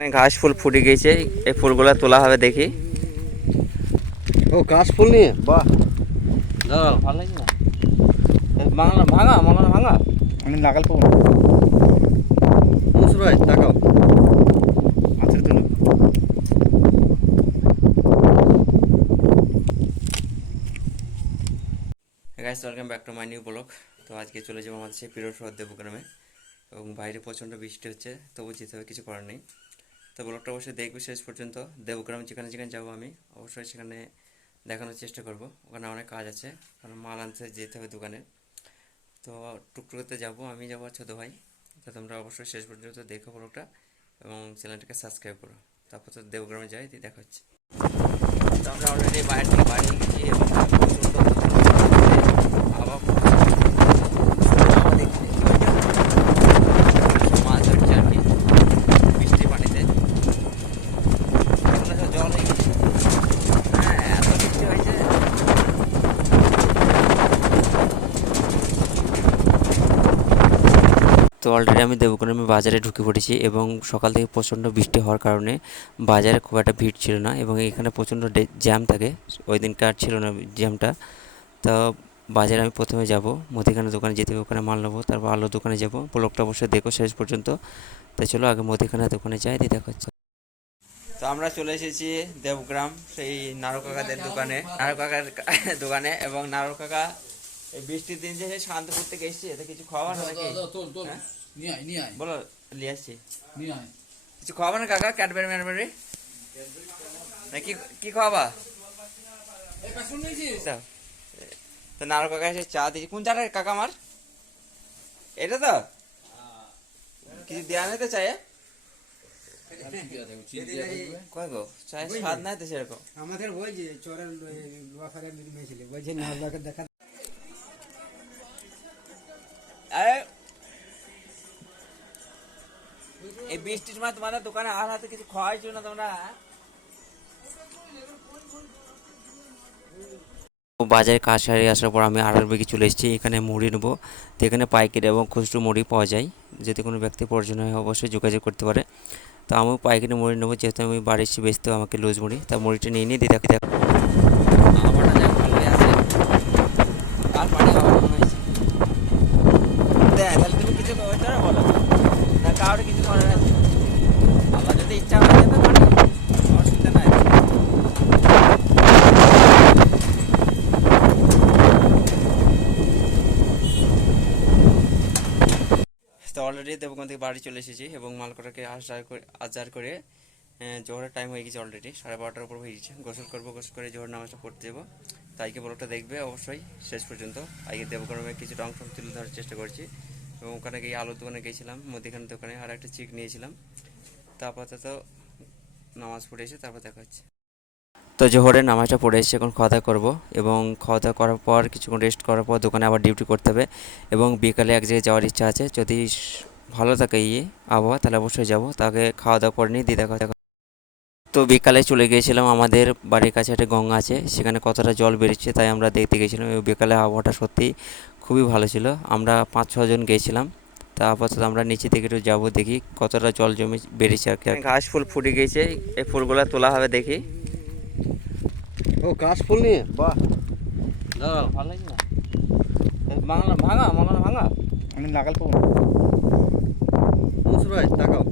ঘাস ফুল ফুটে গিয়েছে। এই ফুলগুলো তোলা হবে দেখি। ও কাশ ফুল নিয়ে? বাহ। দাদা ভালো লাগছে না? বাংলা ভাঙা বাংলা ভাঙা। আমি লাগাল পাবো মনসুর ভাই তাকাও। মাছের guys welcome back to my new blog তো আজকে চলে যাব আমাদের সেই প্রিয় শহর দেবগ্রামে এবং বাইরে প্রচণ্ড বৃষ্টি হচ্ছে তবু যেতে হবে কিছু করার নেই। তো ব্লগটা অবশ্যই দেখবে শেষ পর্যন্ত। দেবগ্রাম যেখানে যেখানে যাব আমি, অবশ্যই সেখানে দেখানোর চেষ্টা করব। ওখানে অনেক কাজ আছে, কারণ মাল আনতে যেতে হবে দোকানে। তো টুকটুকিতে যাব, আমি যাব ছোটো ভাই। তো তোমরা অবশ্যই শেষ পর্যন্ত দেখো ব্লগটা এবং চ্যানেলটাকে সাবস্ক্রাইব করো। তারপর তো দেবগ্রামে যাই দেখা হচ্ছে। তো আমরা অলরেডি বাইরে বাড়ি গেছি এবং প্রচণ্ড আবার হাওয়া দিচ্ছে। মাছ ধরছে আর কি বৃষ্টির পানিতে এগুলো সব জল হয়ে গেছে হ্যাঁ এত বৃষ্টি হয়েছে তো অলরেডি আমি দেবগ্রামে বাজারে ঢুকে পড়েছি এবং সকাল থেকে প্রচণ্ড বৃষ্টি হওয়ার কারণে বাজারে খুব একটা ভিড় ছিল না এবং এখানে প্রচণ্ড জ্যাম থাকে। ওই দিন দিনকার ছিল না জ্যামটা। তো বাজারে আমি প্রথমে যাব মুদিখানা দোকানে যেতে হবে ওখানে মাল নেব তারপর আলুর দোকানে যাব ব্লগটা অবশ্যই দেখো শেষ পর্যন্ত। তাই চলো আগে মুদিখানা দোকানে যাই দিয়ে দেখা হচ্ছে। তো আমরা চলে এসেছি দেবগ্রাম সেই নারু কাকাদের দোকানে। নারু কাকার দোকানে এবং নারু কাকা এই বৃষ্টির দিন যে শান্তিপুর থেকে এসেছি এতে কিছু খাওয়ার নাকি? হ্যাঁ? নিয়ে আয় নিয়ে আয় বলো নিয়ে আসছি নিয়ে আয় কিছু খাওয়াবা না কাকা ক্যাডবেরি ম্যাডবেরি না কি কি খাওয়াবা এই কাশুন নিয়েছিস দাও। তো নারু কাকা এসে চা দিয়েছি কোন চাটা কাকা আমার এটা তো কিছু দেওয়া নেই তো চায়ে আমাদের যে চোরের মেয়েছিল বলছে না দেখা বৃষ্টির সময় তোমাদের দোকানে আর হাতে কিছু খাওয়াইছো না তোমরা? বাজারে কাজ সারিয়ে আসার পর আমি আড়াল বেগে চলে এসেছি। এখানে মুড়ি নেব। তো এখানে পাইকারি এবং খুচরো মুড়ি পাওয়া যায়। যদি কোনো ব্যক্তি প্রয়োজন হয় অবশ্যই যোগাযোগ করতে পারে। তো আমি পাইকারি মুড়ি নেব। যেহেতু আমি বাড়ি এসে বেচতে আমাকে লুজ মুড়ি। তা মুড়িটা নিয়ে নিয়ে দিয়ে দেখো দেখো আবহাওয়াটা যাক ভালোই আছে আর পানি হওয়ার মনে হয়েছে দেখ তাহলে তুমি কিছু করতে পারো বলো না কাউরে কিছু করার আছে আল্লাহ যদি ইচ্ছা হয় যেতে পারি অসুবিধা নাই তো অলরেডি দেবগঞ্জ থেকে বাড়ি চলে এসেছি এবং মালকোটাকে আসার করে আজার করে আহ, জোহরের টাইম হয়ে গেছে অলরেডি সাড়ে বারোটার উপর হয়ে গেছে। গোসল করব গোসল করে জোহর নামাজটা পড়তে যাব। তাইকে ব্লগটা দেখবে অবশ্যই শেষ পর্যন্ত। আগে দেবগ্রামে কিছুটা অংশ তুলে ধরার চেষ্টা করছি। এবং ওখানে গিয়ে আলুর দোকানে গিয়েছিলাম মুদিখানার দোকানে আর একটা চিক নিয়েছিলাম। তা আপাতত নামাজ পড়ে এসে তারপর দেখা হচ্ছে। তো জোহরের নামাজটা পড়ে এসে এখন খাওয়া দাওয়া করব এবং খাওয়া দাওয়া করার পর, কিছুক্ষণ রেস্ট করার পর দোকানে আবার ডিউটি করতে হবে এবং বিকালে এক জায়গায় যাওয়ার ইচ্ছা আছে। যদি ভালো থাকে ইয়ে আবহাওয়া, তাহলে অবশ্যই যাব। তাকে খাওয়া দাওয়া করে নিয়ে দিয়ে দেখা দেখা তো বিকালে চলে গিয়েছিলাম, আমাদের বাড়ির কাছে একটা গঙ্গা আছে, সেখানে কতটা জল বেরিয়েছে তাই আমরা দেখতে গেছিলাম এবং বিকালে আবহাওয়াটা সত্যি খুবই ভালো ছিল। আমরা পাঁচ ছজন গিয়েছিলাম। তা আপাতত আমরা নিচে থেকে একটু যাব, দেখি কতটা জল জমে বেরিয়েছে আর কি। ঘাস ফুল ফুটে গিয়েছে, এই ফুলগুলো তোলা হবে দেখি। ও কাশ ফুল নিয়ে? বাহ। দাদা ভালো লাগছে না? বাংলা ভাঙা বাংলা ভাঙা। আমি লাগাল পাবো মনসুর ভাই তাকাও।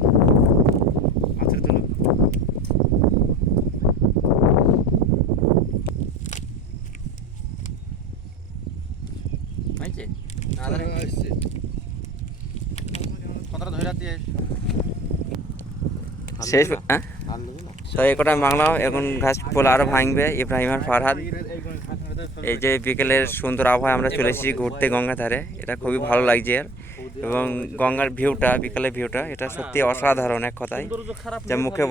মাছের জন্য শেষ হ্যাঁ? তো এই কটা বাংলা এখন ঘাস ফুল আরও ভাঙবে, ইব্রাহিম আর ফারহাদ। এই যে বিকেলের সুন্দর আবহাওয়া আমরা চলে এসেছি ঘুরতে গঙ্গা ধারে। এটা খুবই ভালো লাগছে আর এবং গঙ্গার ভিউটা, বিকেলের ভিউটা, এটা সত্যি অসাধারণ এক কথায়। যা মুখে